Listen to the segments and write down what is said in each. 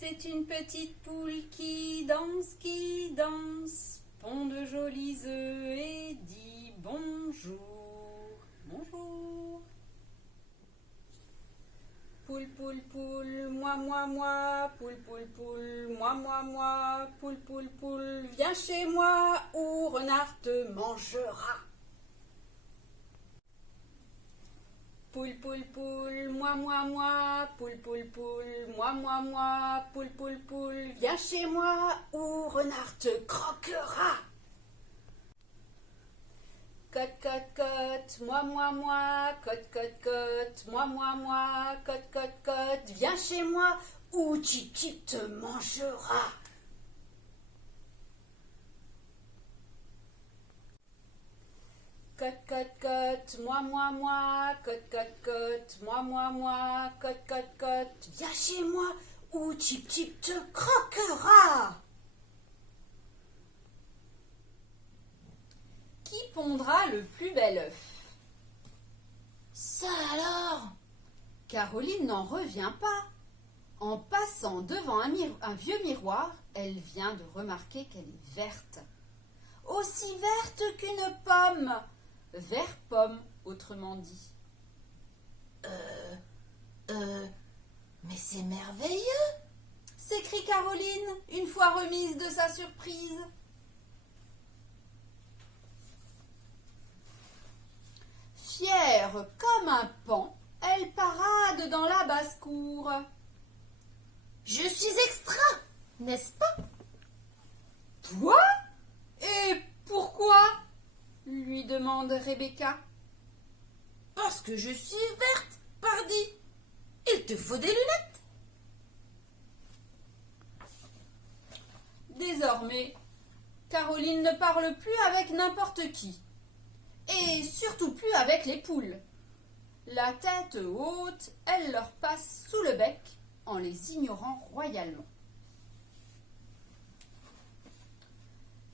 C'est une petite poule qui danse, pond de jolis œufs et dit bonjour, bonjour. Poule, poule, poule, moi, poule, poule, poule, moi, poule, poule, poule, viens chez moi ou renard te mangera. Poule, poule, poule, moi, poule, poule, poule, moi, poule, poule, poule, viens chez moi ou renard te croquera. Cote, cote, cote, moi, cote, cote, cote, moi, cote, cote, cote, viens chez moi ou Titi te mangera. Cote, cote, cote, moi, cote, cote, cote, moi, cote, cote, cote, viens chez moi ou Tip Tip te croquera. Qui pondra le plus bel œuf? Ça alors? Caroline n'en revient pas. En passant devant un vieux miroir, elle vient de remarquer qu'elle est verte. Aussi verte qu'une pomme. Vert-pomme, autrement dit. Mais c'est merveilleux! S'écrie Caroline, une fois remise de sa surprise. Fière comme un paon, elle parade dans la basse-cour. Je suis extra, n'est-ce pas? Toi? Et pourquoi? Lui demande Rebecca. Parce que je suis verte, pardi. Il te faut des lunettes. Désormais, Caroline ne parle plus avec n'importe qui. Et surtout plus avec les poules. La tête haute, elle leur passe sous le bec en les ignorant royalement.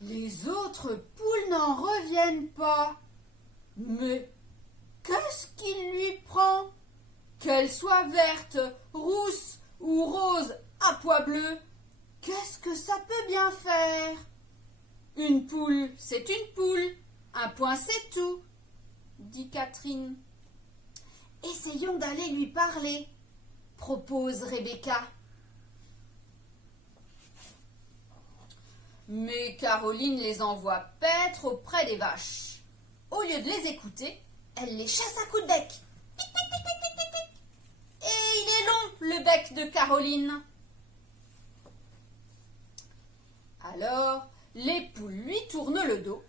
Les autres poules n'en reviennent pas. Mais qu'est-ce qu'il lui prend? Qu'elle soit verte, rousse ou rose à pois bleu, qu'est-ce que ça peut bien faire? Une poule, c'est une poule. Un point, c'est tout, dit Catherine. Essayons d'aller lui parler, propose Rebecca. Mais Caroline les envoie paître auprès des vaches. Au lieu de les écouter, elle les chasse à coups de bec. Pic, pic, pic, pic, pic, pic, pic. Et il est long, le bec de Caroline. Alors, les poules lui tournent le dos.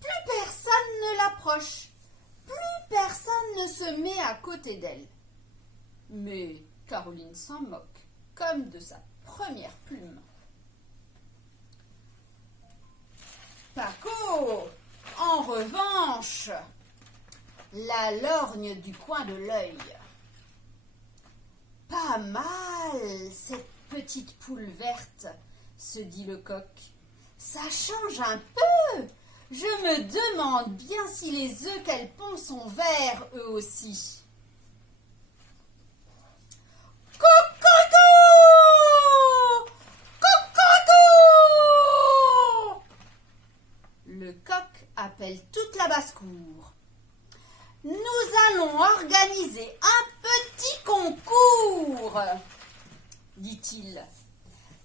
Plus personne ne l'approche. Plus personne ne se met à côté d'elle. Mais Caroline s'en moque, comme de sa première plume. Paco, en revanche, la lorgne du coin de l'œil. Pas mal, cette petite poule verte, se dit le coq. Ça change un peu. Je me demande bien si les œufs qu'elle pond sont verts, eux aussi. Cocorico! Cocorico! Le coq appelle toute la basse-cour. Nous allons organiser un petit concours, dit-il.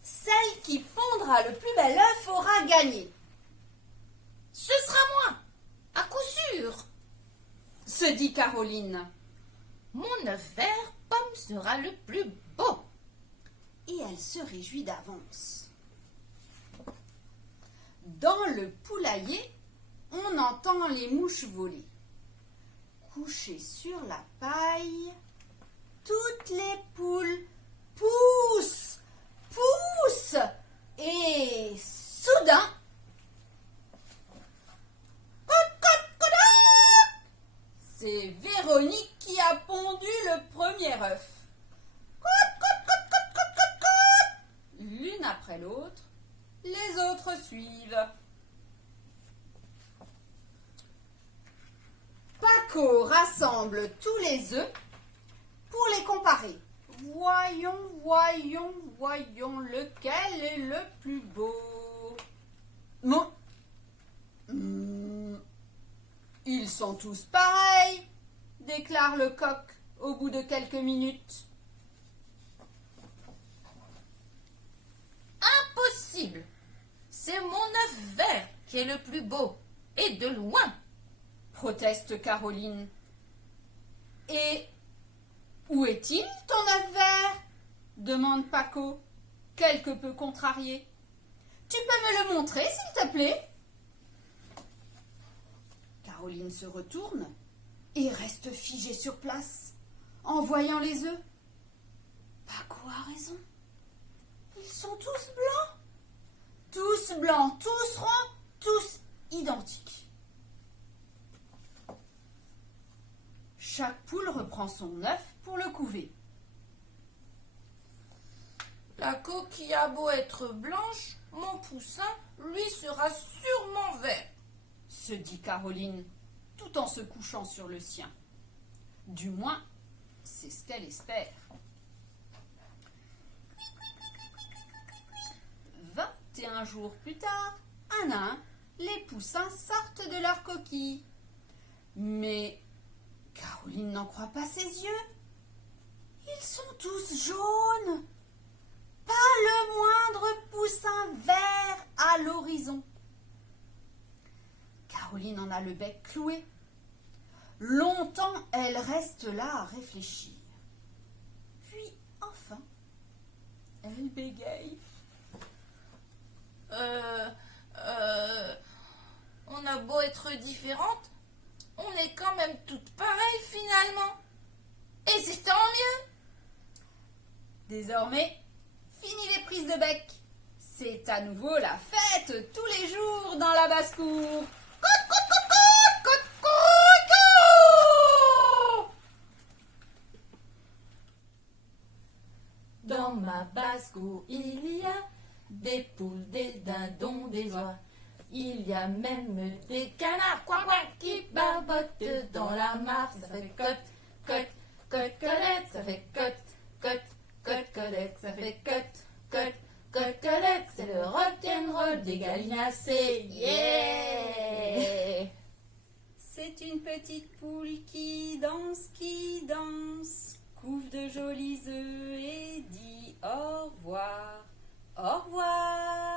Celle qui pondra le plus bel œuf aura gagné. Ce sera moi, à coup sûr, se dit Caroline. Mon œuf vert pomme sera le plus beau. Et elle se réjouit d'avance. Dans le poulailler, on entend les mouches voler. Couchées sur la paille, toutes les poules poussent, poussent, et soudain, c'est Véronique qui a pondu le premier œuf. L'une après l'autre, les autres suivent. Paco rassemble tous les œufs pour les comparer. Voyons, lequel est le plus beau? Bon. Ils sont tous pareils, déclare le coq au bout de quelques minutes. Impossible! C'est mon œuf vert qui est le plus beau, et de loin, proteste Caroline. Et où est-il, ton œuf vert? Demande Paco, quelque peu contrarié. Tu peux me le montrer, s'il te plaît? Caroline se retourne et reste figée sur place, en voyant les œufs. Paco a raison. Ils sont tous blancs. Tous blancs, tous ronds, tous identiques. Chaque poule reprend son œuf pour le couver. la coquille a beau être blanche, mon poussin, lui, sera sûrement vert, se dit Caroline, tout en se couchant sur le sien. Du moins, c'est ce qu'elle espère. 21 jours plus tard, un à un, les poussins sortent de leur coquille. Mais Caroline n'en croit pas ses yeux. Ils sont tous jaunes. Pas le moindre poussin vert à l'horizon. Caroline en a le bec cloué. Longtemps, elle reste là à réfléchir. Puis, enfin, elle bégaye. On a beau être différentes, on est quand même toutes pareilles finalement. Et c'est tant mieux. Désormais, fini les prises de bec. C'est à nouveau la fête tous les jours dans la basse-cour. Dans ma basse-cour, il y a des poules, des dindons, des oies. Il y a même des canards, coin, coin, qui barbotent dans la mare. Ça fait cote, cote, cote, colette. Ça fait cote, cote, cote, colette. Ça fait cote, cote, cote, colette. C'est le rock'n'roll des gallinacés. Yeah! C'est une petite poule qui danse, couvre de jolis œufs et dit au revoir, au revoir.